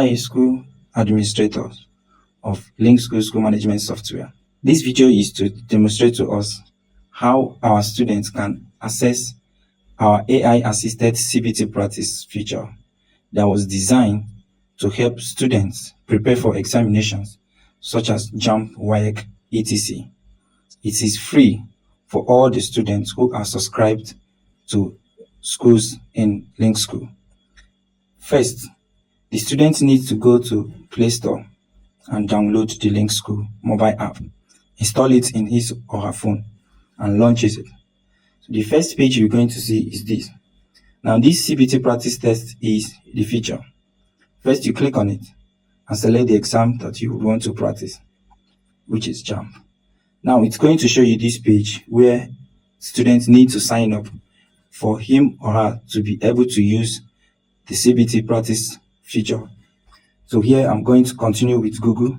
Hi, school administrators of LinkSkool school management software. This video is to demonstrate to us how our students can access our AI-assisted CBT practice feature that was designed to help students prepare for examinations such as JAMB, WAEC, etc. It is free for all the students who are subscribed to schools in LinkSkool. First, the student needs to go to Play Store and download the LinkSkool mobile app, install it in his or her phone, and launches it. So the first page you're going to see is this. Now, this CBT practice test is the feature. First, you click on it and select the exam that you want to practice, which is JAMB. Now, it's going to show you this page where students need to sign up for him or her to be able to use the CBT practice feature. So here I'm going to continue with Google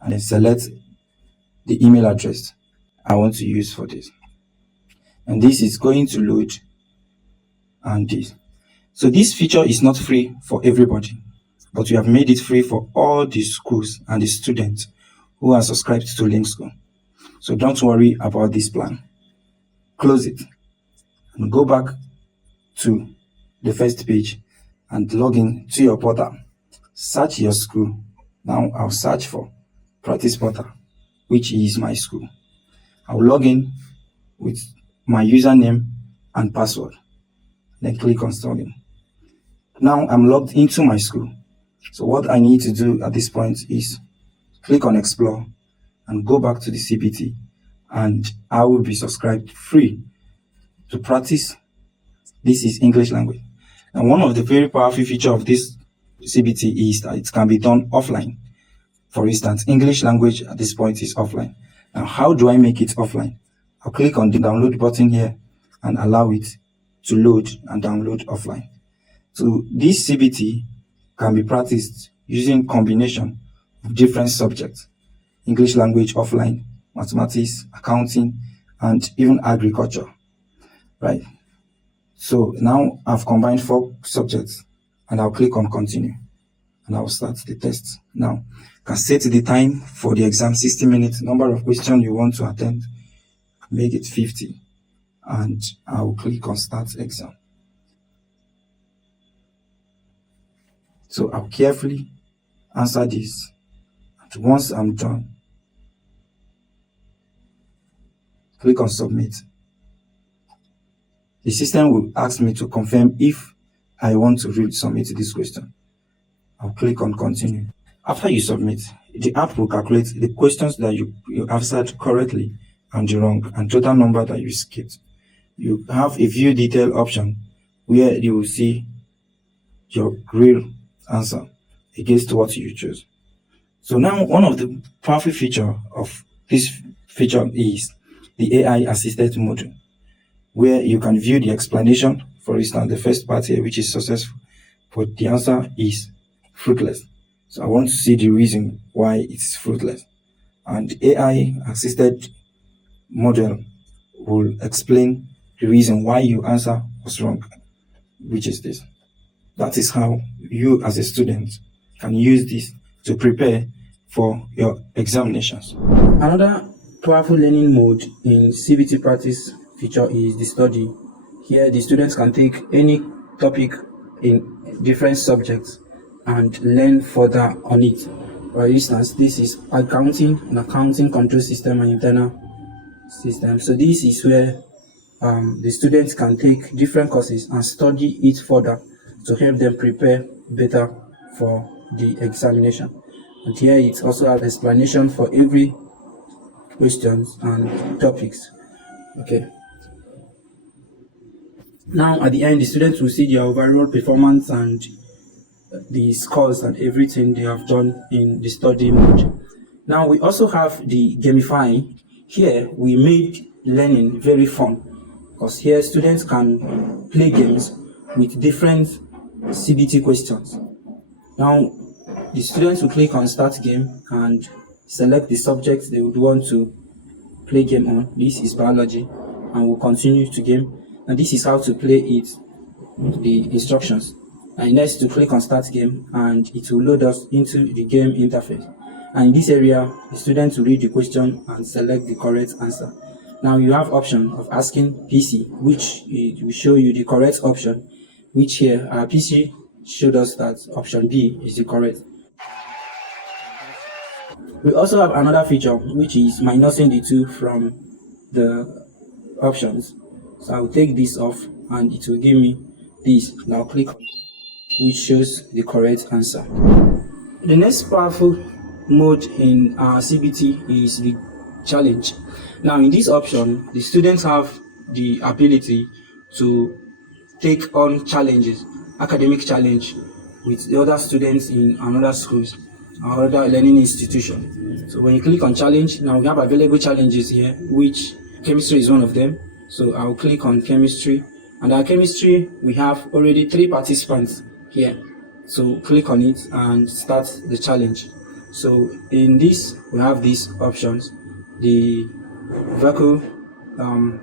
and then select the email address I want to use for this. And this is going to load and this. So this feature is not free for everybody, but we have made it free for all the schools and the students who are subscribed to LinkSkool. So don't worry about this plan. Close it and go back to the first page and log in to your portal. Search your school. Now I'll search for Practice Portal, which is my school. I'll log in with my username and password. Then click on Login. Now I'm logged into my school. So what I need to do at this point is click on Explore and go back to the CBT, and I will be subscribed free to practice. This is English language. And one of the very powerful features of this CBT is that it can be done offline. For instance, English language at this point is offline. Now, how do I make it offline? I'll click on the download button here and allow it to load and download offline. So this CBT can be practiced using combination of different subjects: English language offline, mathematics, accounting, and even agriculture, right? So now I've combined 4 subjects and I'll click on continue and I'll start the test. Now, you can set the time for the exam, 60 minutes, number of questions you want to attend, make it 50, and I'll click on start exam. So I'll carefully answer this, and once I'm done, click on submit. The system will ask me to confirm if I want to resubmit this question. I'll click on continue. After you submit, the app will calculate the questions that you answered correctly and the wrong, and total number that you skipped. You have a view detail option where you will see your real answer against what you choose. So now, one of the powerful features of this feature is the AI-assisted module, where you can view the explanation. For instance, the first part here, which is successful, but the answer is fruitless. So I want to see the reason why it's fruitless. And AI-assisted model will explain the reason why your answer was wrong, which is this. That is how you as a student can use this to prepare for your examinations. Another powerful learning mode in CBT practice feature is the study. Here, the students can take any topic in different subjects and learn further on it. For instance, this is accounting, an accounting control system and internal system. So this is where the students can take different courses and study it further to help them prepare better for the examination. And here it also has explanation for every questions and topics. Okay. Now at the end, the students will see their overall performance and the scores and everything they have done in the study mode. Now we also have the gamifying. Here we made learning very fun, because here students can play games with different CBT questions. Now the students will click on start game and select the subject they would want to play game on. This is biology, and we'll continue to game. And this is how to play it, the instructions. And next, to click on Start Game, and it will load us into the game interface. And in this area, the student will read the question and select the correct answer. Now you have option of asking PC, which it will show you the correct option, which here our PC showed us that option B is the correct. We also have another feature, which is minusing the 2 from the options. So I will take this off and it will give me this. Now click on it, which shows the correct answer. The next powerful mode in our CBT is the challenge. Now in this option, the students have the ability to take on challenges, academic challenge, with the other students in another schools or other learning institution. So when you click on challenge, now we have available challenges here, which chemistry is one of them. So I'll click on chemistry, and our chemistry, we have already 3 participants here. So click on it and start the challenge. So in this, we have these options. The vacuum,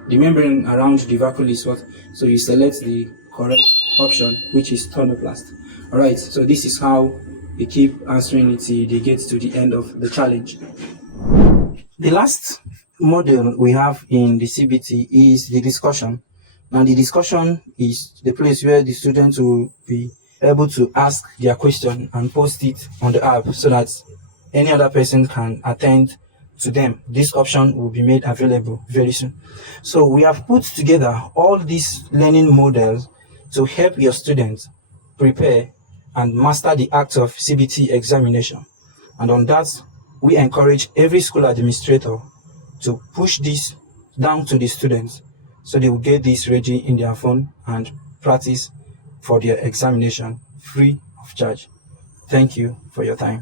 the membrane around the vacuole is what? So you select the correct option, which is thermoplast. Alright, so this is how they keep answering it till they get to the end of the challenge. The last model we have in the CBT is the discussion. Now the discussion is the place where the students will be able to ask their question and post it on the app so that any other person can attend to them. This option will be made available very soon. So we have put together all these learning models to help your students prepare and master the act of CBT examination. And on that, we encourage every school administrator to push this down to the students so they will get this ready in their phone and practice for their examination free of charge. Thank you for your time.